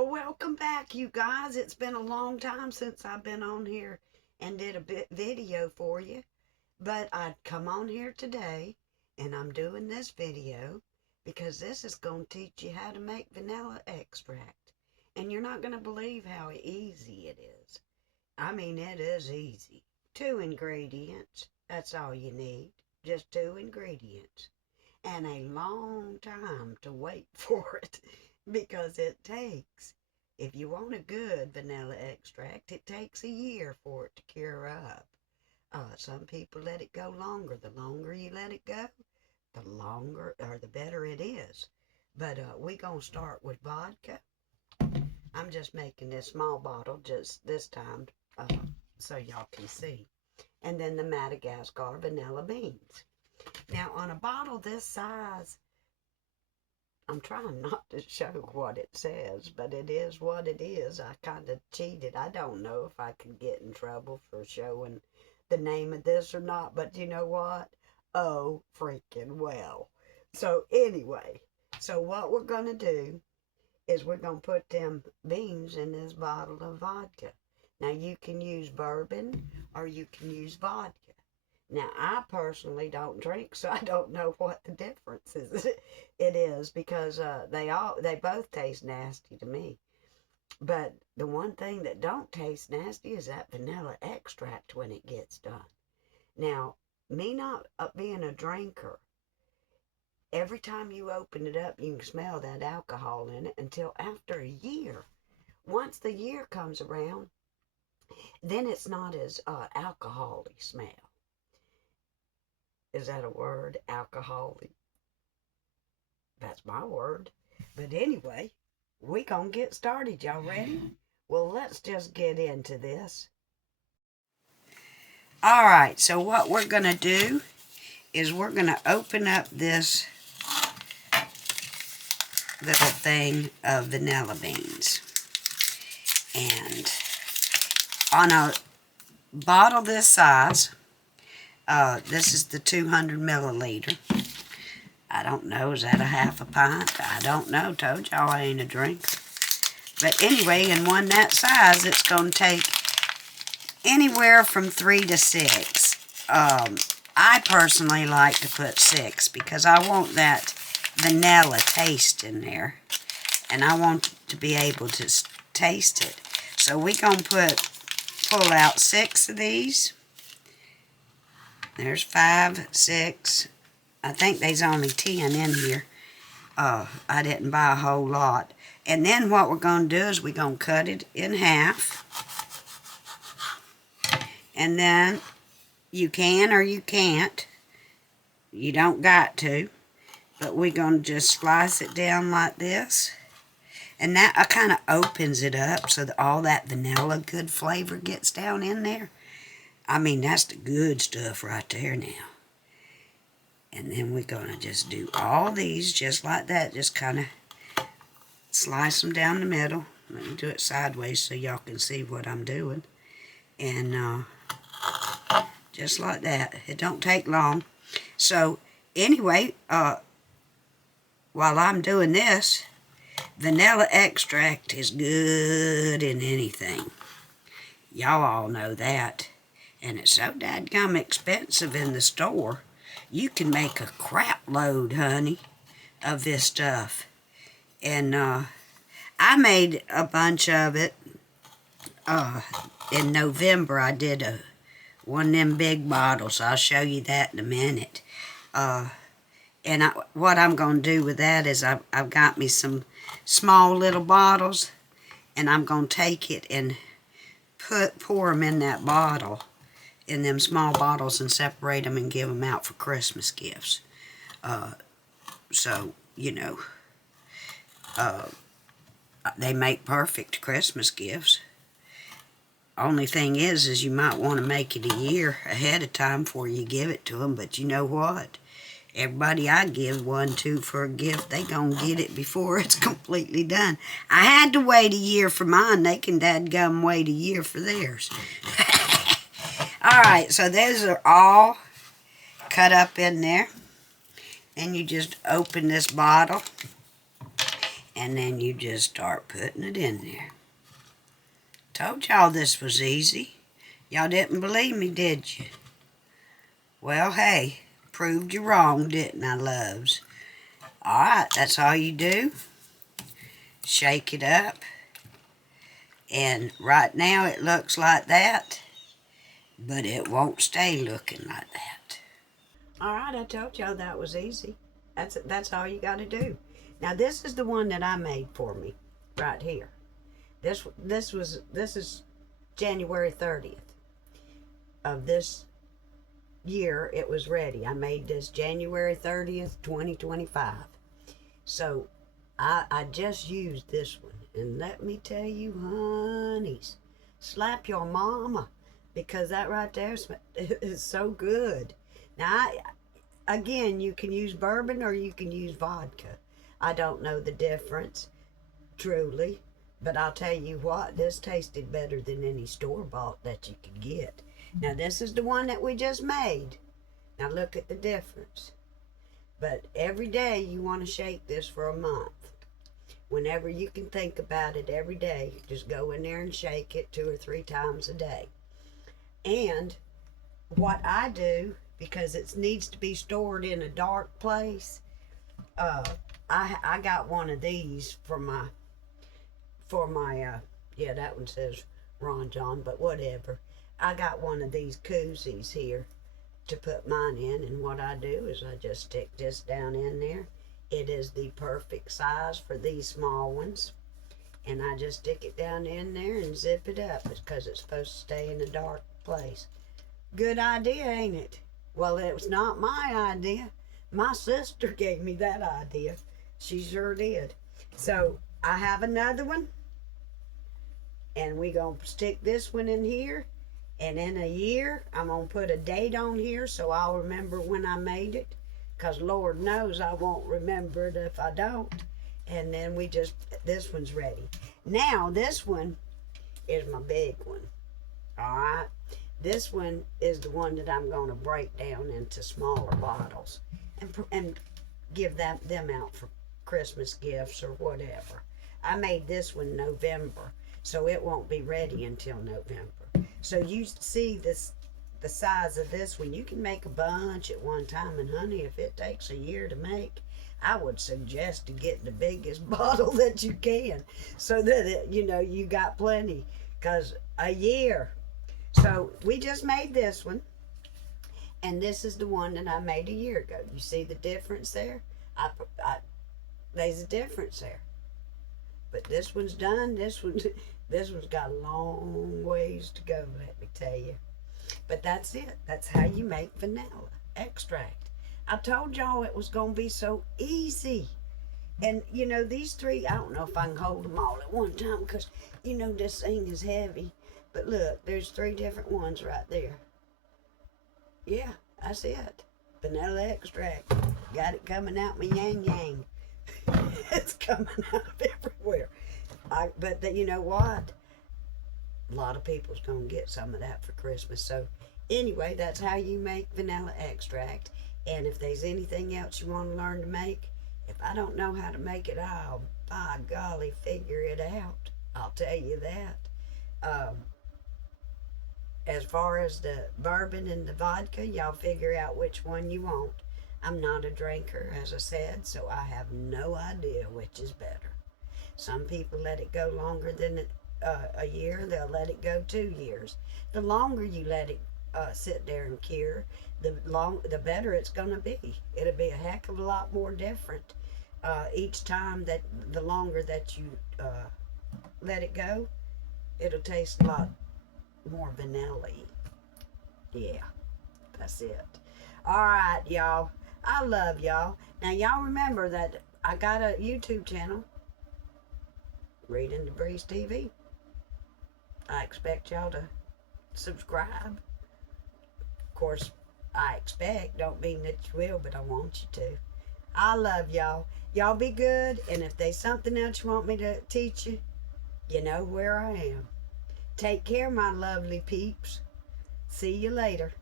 Well, welcome back, you guys. It's been a long time since I've been on here and did a video for you. But I'd come on here today, and I'm doing this video because this is going to teach you how to make vanilla extract. And you're not going to believe how easy it is. I mean, it is easy. 2 ingredients. That's all you need. Just 2 ingredients. And a long time to wait for it. Because it takes, if you want a good vanilla extract, it takes a year for it to cure up. Some people let it go longer. The longer you let it go, the longer or the better it is. But we're going to start with vodka. I'm just making this small bottle just this time so y'all can see. And then the Madagascar vanilla beans. Now, on a bottle this size, I'm trying not to show what it says, but it is what it is. I kind of cheated. I don't know if I could get in trouble for showing the name of this or not, but you know what? Oh, freaking well. So anyway, so what we're going to do is we're going to put them beans in this bottle of vodka. Now, you can use bourbon or you can use vodka. Now, I personally don't drink, so I don't know what the difference is because they both taste nasty to me. But the one thing that don't taste nasty is that vanilla extract when it gets done. Now, me not being a drinker, every time you open it up, you can smell that alcohol in it until after a year. Once the year comes around, then it's not as alcohol-y smell. Is that a word? Alcoholic. That's my word. But anyway, we gonna get started. Y'all ready? Well, let's just get into this. All right, so what we're gonna do is we're gonna open up this little thing of vanilla beans. And on a bottle this size, this is the 200 milliliter. I don't know, is that a half a pint? I don't know, told y'all I ain't a drinker. But anyway, in one that size, it's going to take anywhere from 3 to 6. I personally like to put 6 because I want that vanilla taste in there. And I want to be able to taste it. So we're going to pull out 6 of these. There's 5, 6. I think there's only 10 in here. I didn't buy a whole lot. And then what we're going to do is we're going to cut it in half. And then you can or you can't. You don't got to. But we're going to just slice it down like this. And that kind of opens it up so that all that vanilla good flavor gets down in there. I mean, that's the good stuff right there now. And then we're going to just do all these just like that. Just kind of slice them down the middle. Let me do it sideways so y'all can see what I'm doing. And just like that. It don't take long. So, anyway, while I'm doing this, vanilla extract is good in anything. Y'all all know that. And it's so dadgum expensive in the store. You can make a crap load, honey, of this stuff. And I made a bunch of it in November. I did one of them big bottles. I'll show you that in a minute. And what I'm going to do with that is I've got me some small little bottles. And I'm going to take it and pour them in that bottle. In them small bottles and separate them and give them out for Christmas gifts. So, you know, they make perfect Christmas gifts. Only thing is you might want to make it a year ahead of time before you give it to them. But you know what? Everybody I give one to for a gift, they gonna get it before it's completely done. I had to wait a year for mine. They can dadgum wait a year for theirs. Alright, so those are all cut up in there. And you just open this bottle And then you just start putting it in there. Told y'all this was easy. Y'all didn't believe me, did you? Well, hey, proved you wrong, didn't I, loves? Alright, that's all you do. Shake it up. And right now it looks like that, but it won't stay looking like that. Alright, I told y'all that was easy. That's all you got to do. Now this is the one that I made for me, right here. This is January 30th of this year. It was ready. I made this January 30th, 2025. So I just used this one. And let me tell you, honeys, slap your mama, because that right there is so good. Now, again, you can use bourbon or you can use vodka. I don't know the difference, truly. But I'll tell you what, this tasted better than any store-bought that you could get. Now, this is the one that we just made. Now, look at the difference. But every day you want to shake this for a month. Whenever you can think about it, every day, just go in there and shake it 2 or 3 times a day. And what I do, because it needs to be stored in a dark place, I got one of these for my yeah, that one says Ron John, but whatever. I got one of these koozies here to put mine in, and what I do is I just stick this down in there. It is the perfect size for these small ones, and I just stick it down in there and zip it up because it's supposed to stay in a dark place. Good idea, ain't it? Well, it was not my idea. My sister gave me that idea. She sure did. So I have another one, and we gonna stick this one in here, and in a year I'm gonna put a date on here so I'll remember when I made it, because Lord knows I won't remember it if I don't. And then this one's ready. Now this one is my big one. All right, this one is the one that I'm gonna break down into smaller bottles and give them out for Christmas gifts or whatever. I made this one November, so it won't be ready until November. So you see the size of this one. You can make a bunch at one time, and honey, if it takes a year to make, I would suggest to get the biggest bottle that you can, so that you got plenty, because a year. So we just made this one, and this is the one that I made a year ago. You see the difference there? There's a difference there. But this one's done. This one's got a long ways to go, let me tell you. But that's it. That's how you make vanilla extract. I told y'all it was going to be so easy. And, these 3, I don't know if I can hold them all at one time, because, this thing is heavy. But look, there's 3 different ones right there. Yeah, that's it. Vanilla extract. Got it coming out my yang. It's coming out of everywhere. But you know what? A lot of people's going to get some of that for Christmas. So anyway, that's how you make vanilla extract. And if there's anything else you want to learn to make, if I don't know how to make it, I'll, by golly, figure it out. I'll tell you that. As far as the bourbon and the vodka, y'all figure out which one you want. I'm not a drinker, as I said, so I have no idea which is better. Some people let it go longer than a year. They'll let it go 2 years. The longer you let it sit there and cure, the better it's going to be. It'll be a heck of a lot more different each time. That the longer that you let it go, it'll taste a lot more vanilla-y. Yeah, that's it. All right, y'all. I love y'all. Now, y'all remember that I got a YouTube channel, Reading the Breeze TV. I expect y'all to subscribe. Of course, I expect, don't mean that you will, but I want you to. I love y'all. Y'all be good, and if there's something else you want me to teach you, you know where I am. Take care, my lovely peeps. See you later.